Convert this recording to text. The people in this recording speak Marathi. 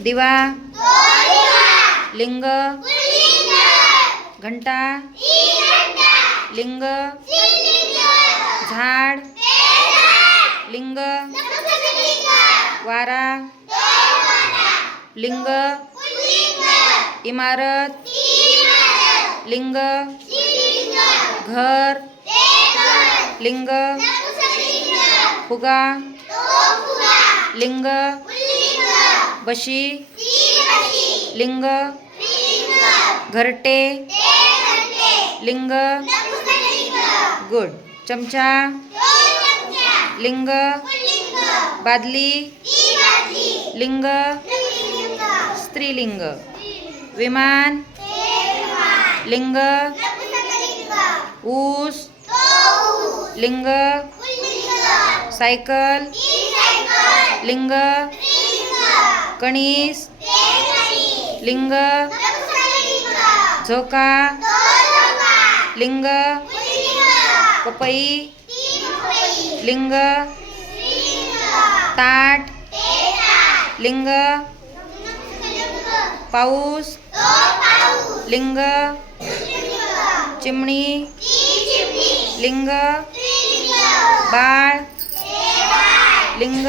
दिवा लिंग घंटा लिंग झाड लिंग वारा लिंग इमारत लिंग घर लिंग फुगा लिंग बशी लिंग घरटे लिंग गुड. चमचा लिंग बादली लिंग स्त्रीलिंग. विमान लिंग ऊस लिंग सायकल लिंग कणीस लिंग झोका लिंग पपई लिंग ताट लिंग पाऊस लिंग चिमणी लिंग बाळ लिंग